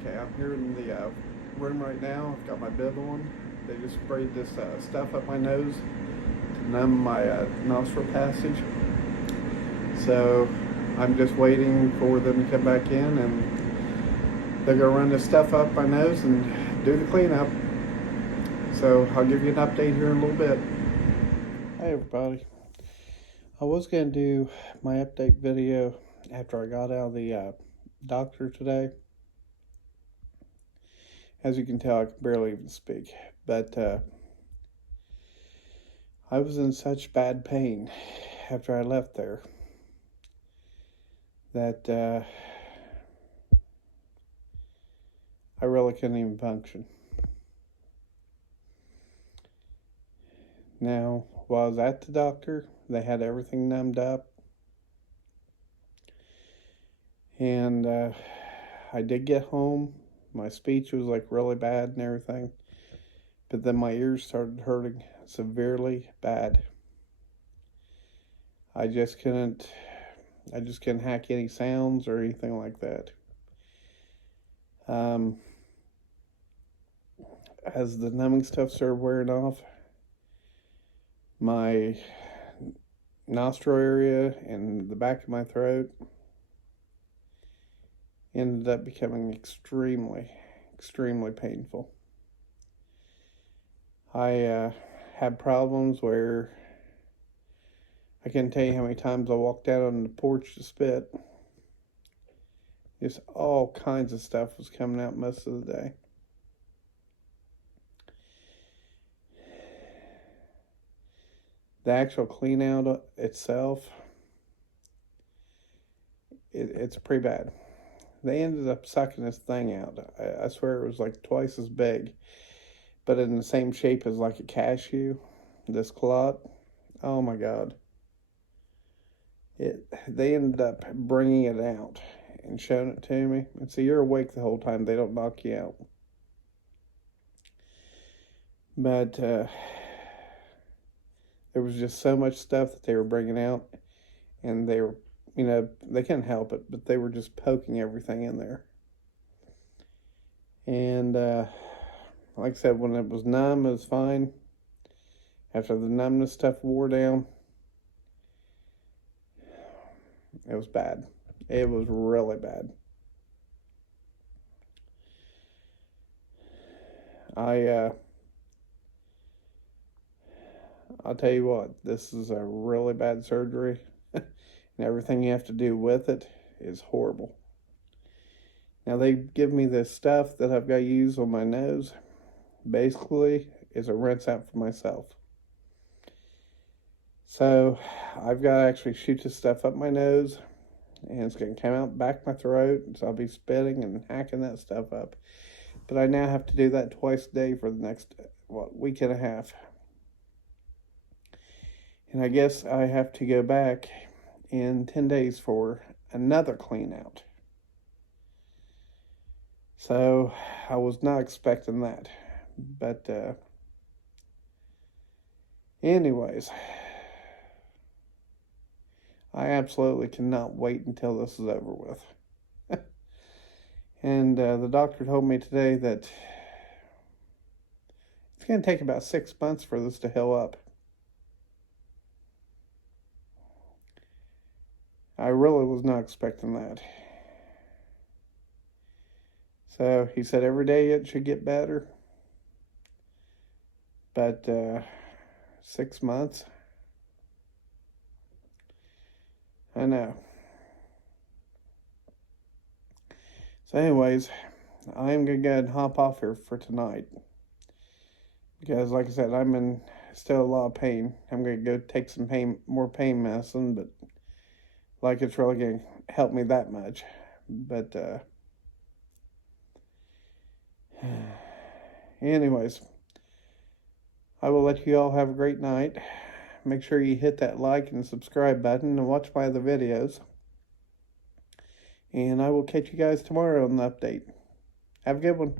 Okay, I'm here in the room right now. I've got my bib on. They just sprayed this stuff up my nose to numb my nostril passage. So I'm just waiting for them to come back in, and they're going to run this stuff up my nose and do the cleanup. So I'll give you an update here in a little bit. Hey everybody. I was going to do my update video after I got out of the doctor today. As you can tell, I can barely even speak. But I was in such bad pain after I left there that I really couldn't even function. Now, while I was at the doctor, they had everything numbed up. And I did get home. My speech was like really bad and everything. But then my ears started hurting severely bad. I just couldn't hack any sounds or anything like that. As the numbing stuff started wearing off, my nostril area and the back of my throat ended up becoming extremely painful. I had problems where I can't tell you how many times I walked out on the porch to spit. Just all kinds of stuff was coming out most of the day. The actual clean out itself, it's pretty bad. They ended up sucking this thing out. I swear it was like twice as big, but in the same shape as like a cashew, this clot. Oh my God. They ended up bringing it out and showing it to me. And so you're awake the whole time. They don't knock you out. But there was just so much stuff that they were bringing out, and they were, they couldn't help it, but they were just poking everything in there. And like I said, when it was numb, it was fine. After the numbness stuff wore down, it was bad. It was really bad. I'll tell you what, this is a really bad surgery, and everything you have to do with it is horrible. Now, they give me this stuff that I've got to use on my nose. Basically, is a rinse out for myself. So, I've got to actually shoot this stuff up my nose, and it's going to come out back my throat, so I'll be spitting and hacking that stuff up. But I now have to do that twice a day for the next, week and a half. And I guess I have to go back in 10 days for another clean out. So I was not expecting that. But anyways, I absolutely cannot wait until this is over with. And the doctor told me today that it's going to take about 6 months for this to heal up. I really was not expecting that. So he said every day it should get better. But 6 months? I know. So anyways, I'm going to go ahead and hop off here for tonight. Because like I said, I'm in still a lot of pain. I'm going to go take some more pain medicine, but like it's really going to help me that much. But anyways, I will let you all have a great night. Make sure you hit that like and subscribe button and watch my other videos. And I will catch you guys tomorrow on the update. Have a good one.